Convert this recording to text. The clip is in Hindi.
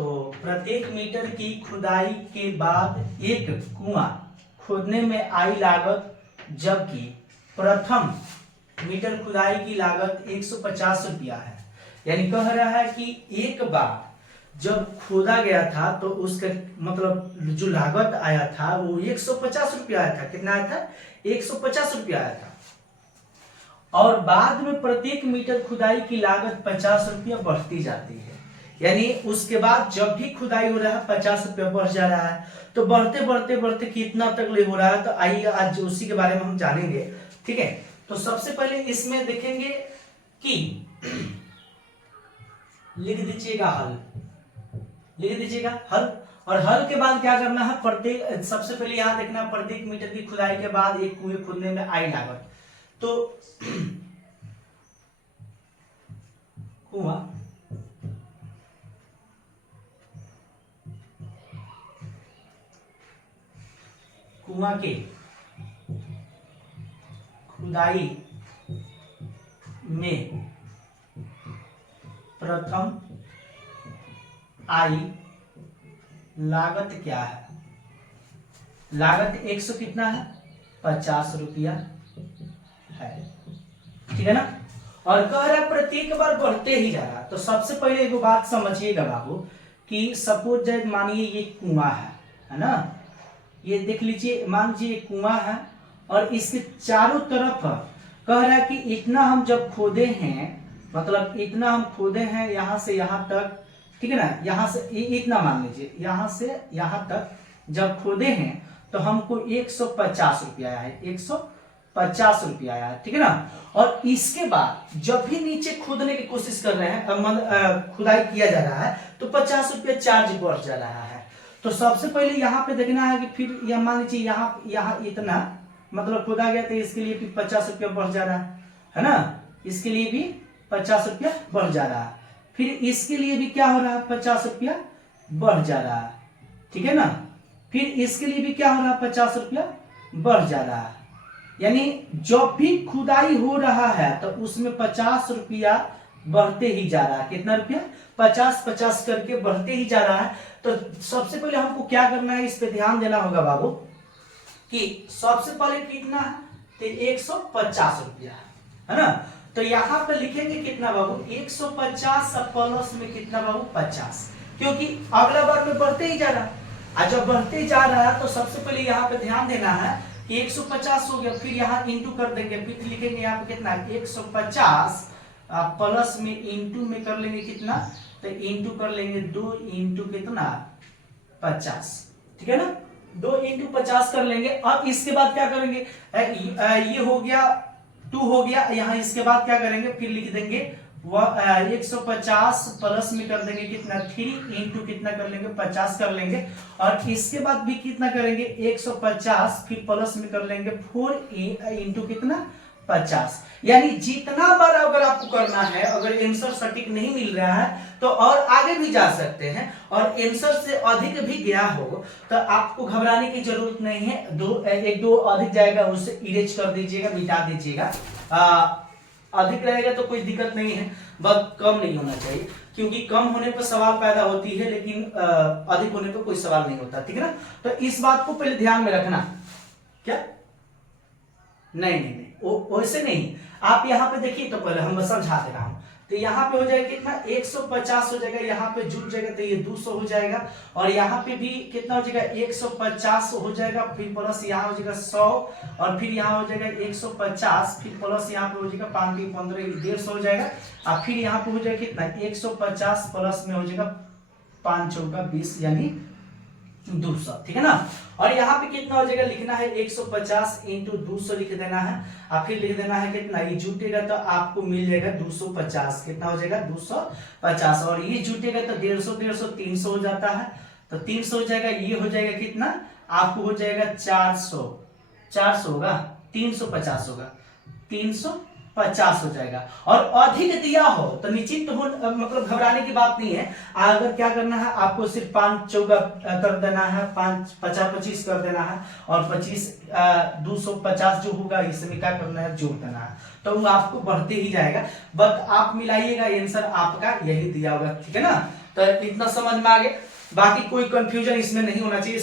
तो प्रत्येक मीटर की खुदाई के बाद एक कुआं खोदने में आई लागत, जबकि प्रथम मीटर खुदाई की लागत 150 रुपया है। यानी कह रहा है कि एक बार जब खोदा गया था तो उसका मतलब जो लागत आया था वो 150 रुपया आया था। कितना आया था? 150 रुपया आया था। और बाद में प्रत्येक मीटर खुदाई की लागत 50 रुपया बढ़ती जाती है। यानी उसके बाद जब भी खुदाई हो रहा है 50 रुपया बढ़ जा रहा है। तो बढ़ते बढ़ते बढ़ते कितना तक ले हो रहा है, तो आइए आज उसी के बारे में हम जानेंगे। ठीक है, तो सबसे पहले इसमें देखेंगे कि लिख दीजिएगा हल, लिख दीजिएगा हल। और हल के बाद क्या करना है, प्रत्येक सबसे पहले यहां देखना प्रत्येक मीटर की खुदाई के बाद एक कुएं खोदने में आई लागत। तो कुआं के खुदाई में प्रथम आई लागत क्या है? लागत 100 कितना है? 50 रुपया है। ठीक है ना। और कह रहा प्रत्येक बार बढ़ते ही जा रहा। तो सबसे पहले एक बात समझिएगा बाबू कि सपोज जब मानिए ये कुआं है ना, ये देख लीजिए, मान लीजिए कुआं है और इसके चारों तरफ कह रहा है कि इतना हम जब खोदे हैं, मतलब इतना हम खोदे हैं यहां से यहां तक, ठीक है ना, यहां से इतना मान लीजिए, यहां से यहां तक जब खोदे हैं तो हमको 150 रुपया आया है, 150 रुपया आया है। ठीक है ना। और इसके बाद जब भी नीचे खोदने की कोशिश कर रहे हैं, खुदाई किया जा रहा है, तो 50 रुपया चार्ज बढ़ जा रहा है। तो सबसे पहले यहाँ पे देखना है कि फिर यह मान लीजिए यहाँ इतना मतलब खोदा गया, तो इसके लिए भी 50 रुपया बढ़ जा रहा है ना, इसके लिए भी 50 रुपया बढ़ जा रहा है। फिर इसके लिए भी क्या हो रहा है, 50 रुपया बढ़ जा रहा है। ठीक है ना। फिर इसके लिए भी क्या हो रहा है, 50 रुपया बढ़ जा रहा है। यानी जब भी खुदाई हो रहा है तो उसमें 50 रुपया बढ़ते ही जा रहा है। कितना रुपया? 50-50 करके बढ़ते ही जा रहा है। तो सबसे पहले हमको क्या करना है, इस पे ध्यान देना होगा बाबू कि सबसे पहले कितना है, तो 150 रुपया है ना। तो यहाँ पे लिखेंगे कितना बाबू, 150 प्लस में कितना बाबू, 50, क्योंकि अगला बार में बढ़ते ही जा रहा है। और जब बढ़ते जा रहा है तो सबसे पहले यहाँ पे ध्यान देना है कि 150 हो गया, फिर यहाँ इंटू कर देंगे, फिर लिखेंगे यहाँ पे कितना, 150 प्लस में इंटू में कर लेंगे कितना, तो इंटू कर लेंगे 2 इंटू कितना, 50। ठीक है ना, 2 इंटू 50 कर लेंगे। अब इसके बाद क्या करेंगे, ये हो गया 2 हो गया, यहाँ इसके बाद क्या करेंगे, फिर लिख देंगे 150 प्लस में कर देंगे कितना, 3 इंटू कितना कर लेंगे, 50 कर लेंगे। और इसके बाद भी कितना करेंगे, 150 फिर प्लस में कर लेंगे 4 इंटू कितना, 50। यानी जितना बार अगर आपको करना है, अगर आंसर सटीक नहीं मिल रहा है तो और आगे भी जा सकते हैं, और आंसर से अधिक भी गया हो तो आपको घबराने की जरूरत नहीं है। एक दो अधिक जाएगा उसे इरेज कर दीजिएगा, मिटा दीजिएगा। अधिक रहेगा तो कोई दिक्कत नहीं है, बस कम नहीं होना चाहिए, क्योंकि कम होने पर सवाल पैदा होती है, लेकिन अधिक होने पर कोई सवाल नहीं होता। ठीक है ना। तो इस बात को पहले ध्यान में रखना। क्या? नहीं, वैसे नहीं। आप यहाँ पे देखिए, तो पहले हम समझा दे रहा हूं। तो यहाँ पे हो जाएगा कितना, 150 हो जाएगा, यहाँ पे जुड़ जाएगा तो ये 200 हो जाएगा, और यहाँ पे भी कितना हो जाएगा, 150 हो जाएगा, फिर प्लस यहाँ हो जाएगा 100, और फिर यहाँ हो जाएगा 150, फिर प्लस यहाँ पे हो जाएगा 5 3 15 150 हो जाएगा, और फिर यहाँ पे हो जाएगा कितना, 150 प्लस में हो जाएगा 5 चौका 20 यानी 200। ठीक है ना। और यहाँ पे कितना हो जाएगा, लिखना है 150 इंटू 200 लिख देना है, और फिर लिख देना है कितना, ये जुटेगा तो आपको मिल जाएगा 250। कितना हो जाएगा, 250, और ये जुटेगा तो 150 300 हो जाता है, तो 300 हो जाएगा, ये हो जाएगा कितना, आपको हो जाएगा 400 होगा, 350 होगा, 350 हो जाएगा। और अधिक दिया हो तो निश्चित हो, मतलब घबराने की बात नहीं है। अगर क्या करना है, आपको सिर्फ 5 चौका कर देना है, 5 50 25 कर देना है, और 25 250 जो होगा इसमें क्या करना है, जोड़ देना है, तो वो आपको बढ़ते ही जाएगा। बट आप मिलाइएगा, आंसर आपका यही दिया होगा। ठीक है ना। तो इतना समझ में आ गया, बाकी कोई कंफ्यूजन इसमें नहीं होना चाहिए।